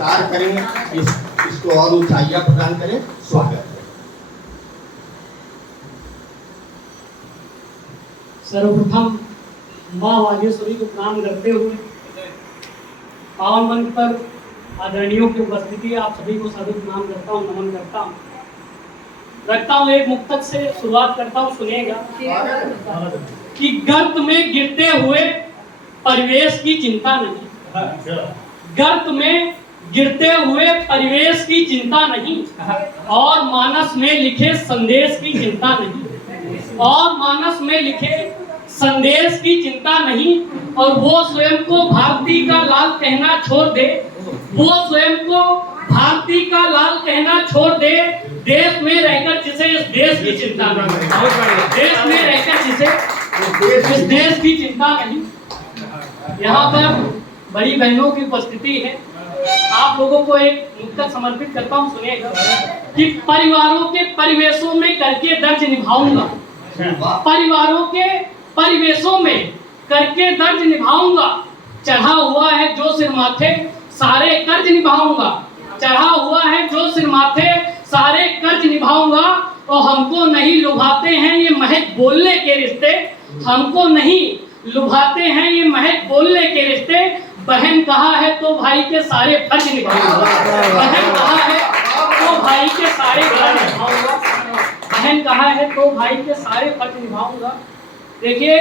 सत्कार करें, इसको और ऊंचाइयां प्रदान करें। स्वागत है। सर्वप्रथम माँ वागेश्वरी को प्रणाम करते हुए पावन मंच पर आदरणीयों की उपस्थिति, आप सभी को सभी प्रणाम करता हूँ, नमन करता हूँ। रखता हूँ एक मुक्तक से शुरुआत करता हूँ, सुनिएगा कि गर्त में गिरते हुए परिवेश की चिंता नहीं, गर्त में गिरते हुए परिवेश की चिंता नहीं, और मानस में लिखे संदेश की चिंता नहीं, और मानस में लिखे संदेश की चिंता नहीं। और वो स्वयं को भारती का लाल कहना छोड़ दे, वो स्वयं को भारती का लाल कहना छोड़ दे, देश में रहकर जिसे इस देश की चिंता नहीं, देश में रहकर जिसे इस देश की चिंता नहीं। यहाँ पर बड़ी बहनों की उपस्थिति है, आप लोगों को एक मुक्तक समर्पित करता हूँ, सुनिएगा कि परिवारों के परिवेशों में करके दर्ज निभाऊंगा, परिवारों के परिवेशों में करके दर्ज निभाऊंगा, चढ़ा हुआ है जो सिर माथे सारे कर्ज निभाऊंगा, चढ़ा हुआ है जो सिर माथे सारे कर्ज निभाऊंगा। और हमको नहीं लुभाते हैं ये महज बोलने के रिश्ते, हमको नहीं लुभाते हैं ये महज बोलने के रिश्ते, बहन कहा है तो भाई के सारे फर्ज निभाऊंगा, बहन कहा है तो भाई के सारे फर्ज निभाऊंगा, बहन कहा है तो भाई के सारे फर्ज निभाऊंगा। देखिए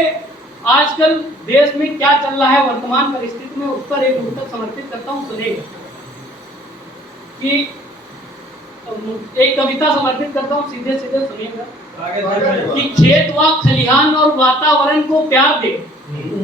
आजकल देश में क्या चल रहा है वर्तमान परिस्थिति में, उस पर एक मुक्तक समर्पित करता हूँ, सुनेगा कि एक कविता समर्पित करता हूँ, सीधे सीधे सुनिएगा कि खेत व खलिहान और वातावरण को प्यार दे,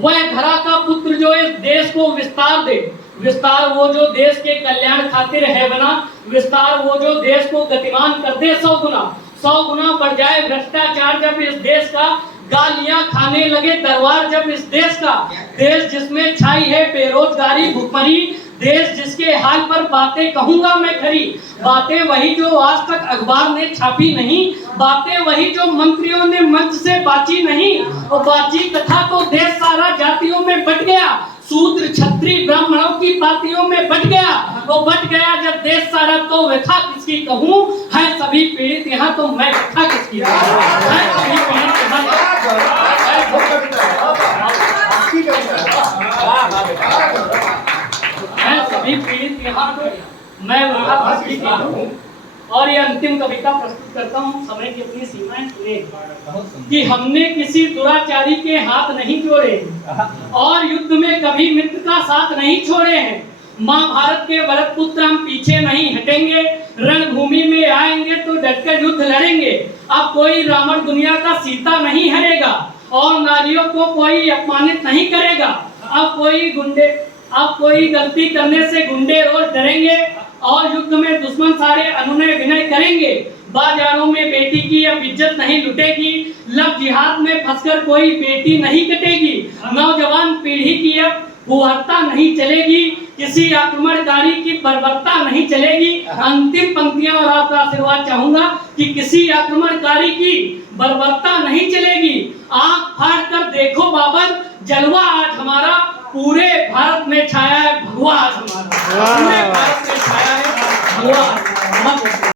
वह धरा का पुत्र जो इस देश को विस्तार दे, विस्तार वो जो देश के कल्याण खातिर है बना, विस्तार वो जो देश को गतिमान कर दे 100 गुना बढ़ जाए भ्रष्टाचार जब इस देश का, गालियां खाने लगे दरबार जब इस देश का, देश जिसमें छाई है बेरोजगारी भुखमरी, देश जिसके हाल पर बातें कहूंगा मैं खरी, बातें वही जो आज तक अखबार ने छापी नहीं, बातें वही जो मंत्रियों ने मंच से बाची नहीं, और बाची कथा तो देश सारा जातियों में बट गया, शूद्र क्षत्रिय ब्राह्मणों की पातियों में बट गया, वो बट गया जब देश सारा, तो व्यथा किसकी कहूँ, है सभी पीड़ित यहाँ तो मैं व्यथा किसकी कहूँ, है सभी पीड़ित यहाँ सभी पीड़ित यहाँ तो मैं व्यथा किसकी कहूँ। और ये अंतिम कविता प्रस्तुत करता हूँ, समय की अपनी सीमाएं सुने कि हमने किसी दुराचारी के हाथ नहीं जोड़े, और युद्ध में कभी मित्र का साथ नहीं छोड़े हैं, महाभारत के भरत पुत्र हम पीछे नहीं हटेंगे, रणभूमि में आएंगे तो डटकर युद्ध लड़ेंगे। अब कोई रावण दुनिया का सीता नहीं हरेगा, और नारियों को कोई अपमानित नहीं करेगा। अब कोई गलती करने से गुंडे रोज डरेंगे, और युद्ध में दुश्मन सारे अनुनय विनय करेंगे। बाजारों में बेटी की अब इज्जत नहीं लुटेगी, लव जिहाद में फंसकर कोई बेटी नहीं कटेगी। नौजवान पीढ़ी की अब बुहरता नहीं चलेगी, किसी आक्रमणकारी की बर्बरता नहीं चलेगी। अंतिम पंक्तियां और आपका आशीर्वाद चाहूंगा कि किसी आक्रमणकारी की बर्बरता नहीं चलेगी। आंख फाड़ कर देखो बाबर, जलवा आज हमारा पूरे भारत में छाया है भगवा आज हमारा, पूरे भारत में छाया है भगवा।